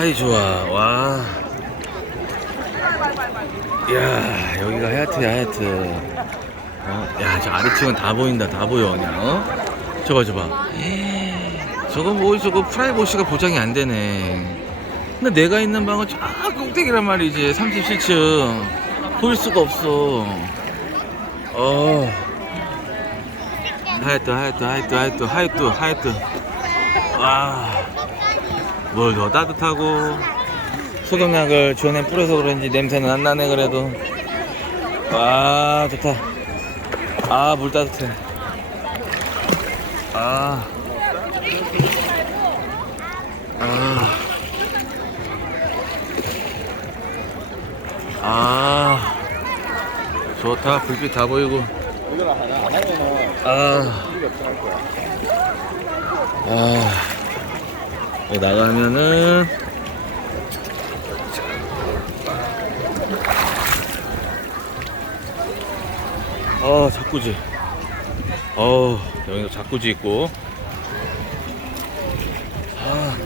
아이 좋아. 와. 이야 여기가 하얏트야 하얏트. 어? 야저 아래층은 다 보인다. 다 보여 그냥 어? 저봐 저봐 저거 뭐 저거 프라이버시가 보장이 안 되네. 근데 내가 있는 방은 저 꼭대기란 말이지 37층. 보일 수가 없어. 어. 하얏트 하얏트 하얏트 하얏트 하얏트 하얏트. 와 뭘 더 따뜻하고 소독약을 전에 뿌려서 그런지 냄새는 안 나네 그래도 와 좋다 아 물 따뜻해 아 아. 아. 좋다. 불빛 다 보이고. 아. 아. 여기 나가면은. 아, 자꾸지. 어, 여기도 자꾸지 있고. 아.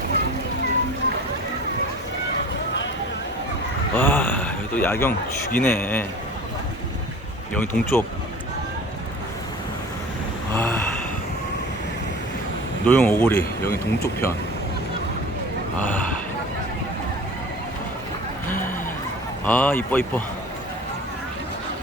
와, 여기도 야경 죽이네. 여기 동쪽. 아. 노영 오고리 여기 동쪽 편. 아. 아 이뻐 이뻐.